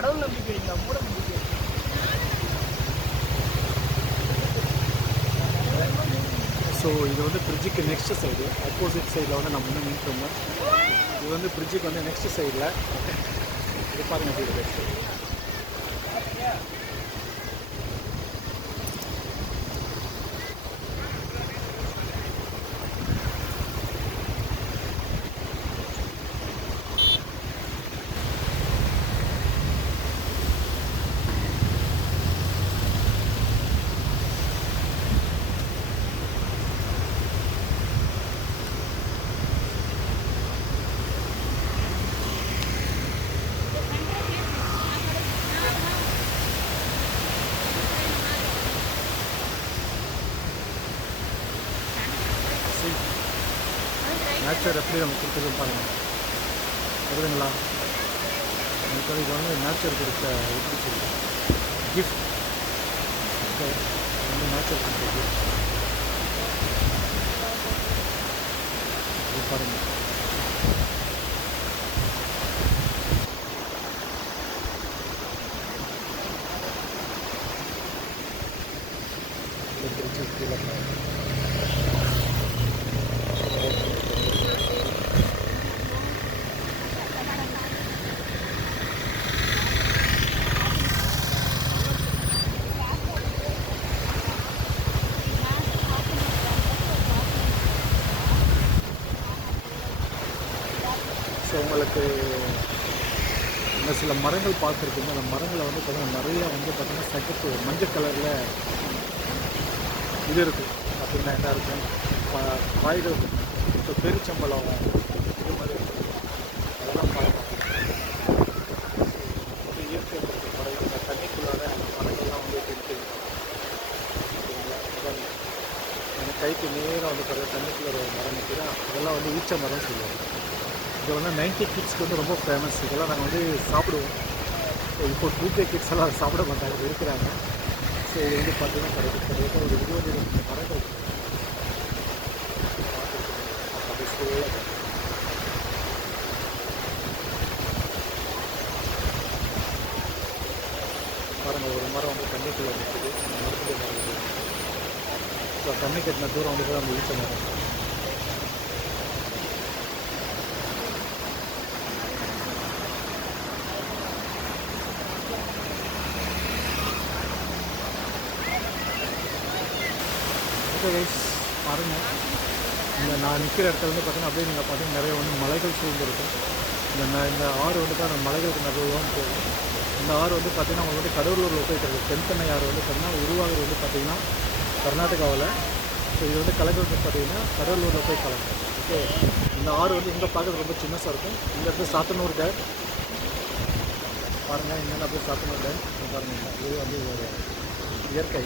கடவுள் நம்பிக்கை இல்லை, மூட நம்பிக்கை. ஸோ இது வந்து பிரிட்ஜுக்கு நெக்ஸ்ட் சைடு, ஆப்போசிட் சைடில் வந்து நம்ம இன்னும் மீட் பண்ணோம். இது வந்து பிரிட்ஜுக்கு வந்து நெக்ஸ்ட் சைடில் இது பாருங்கள் எப்படி இருக்குது. நேச்சர் எப்படி நம்ம கொடுத்ததும் பாருங்கள், வருதுங்களா? எனக்கு இது வந்து நேச்சர் கொடுத்த எப்படி சொல்லுங்கள் கிஃப்ட், வந்து நேச்சர் கொடுத்த கிஃப்ட். இது பாருங்கள், ஸோ உங்களுக்கு இந்த சில மரங்கள் பார்த்துருக்கீங்க. அந்த மரங்களை வந்து பார்த்தீங்கன்னா நிறையா வந்து பார்த்திங்கன்னா சகப்பு மஞ்சள் கலரில் இது இருக்குது. அப்படின்னா என்ன இருக்கும், காய்கள் இருக்கும். இப்போ பெருச்சம்பளம் இது மாதிரி இருக்குது. அதெல்லாம் பார்க்கலாம். இயற்கை பறவை தண்ணிக்குள்ளார அந்த மரங்கள்லாம் வந்து இருக்குது. எனக்கு கைக்கு நேராக வந்து பார்த்தீங்கன்னா தண்ணிக்குள்ள ஒரு மரம் நிற்கிறா, அதெல்லாம் வந்து ஈச்ச மரம்னு சொல்லுவாங்க. இது வந்து 90 கிட்ஸ்க்கு வந்து ரொம்ப ஃபேமஸ். இதெல்லாம் நாங்கள் வந்து சாப்பிடுவோம். ஸோ இப்போ 2K கிட்ஸ் எல்லாம் சாப்பிட மாட்டாங்க, இருக்கிறாங்க. ஸோ இது வந்து பார்த்தீங்கன்னா கிட்டத்தட்ட ஒரு 20 மரங்கள் பாருங்கள். ஒரு மரம் வந்து தண்ணிக்குள்ளே நிற்குது. ஸோ தண்ணி கட்டின தூரம் வந்து கூட நம்ம ஈச்ச மரம். பாருங்கள், இந்த நான் நிற்கிற இடத்துல வந்து பார்த்தீங்கன்னா அப்படியே நீங்கள் பார்த்தீங்கன்னா நிறைய வந்து மலைகள் சூழ்ந்துருக்கும். இந்த ஆறு வந்து பார்த்தீங்கன்னா மலைகளுக்கு நடுவுலாம் போகும். இந்த ஆறு வந்து பார்த்திங்கன்னா அவங்க வந்து கடலூரில் போய்ட்டு தென்தென்னை ஆறு வந்து பார்த்திங்கன்னா உருவாகிறது வந்து பார்த்திங்கன்னா கர்நாடகாவில். ஸோ இது வந்து கலக்கிறது பார்த்திங்கன்னா கடலூரில் போய் கலக்கும். ஓகே, இந்த ஆறு வந்து இங்கே பார்க்குறது ரொம்ப சின்னசாக இருக்கும். இந்த இடத்துல சாத்தனூர் டேம் பாருங்கள், இங்கே அப்படியே சாத்தனூர் டேம் பாருங்கள். இது வந்து ஒரு இயற்கை.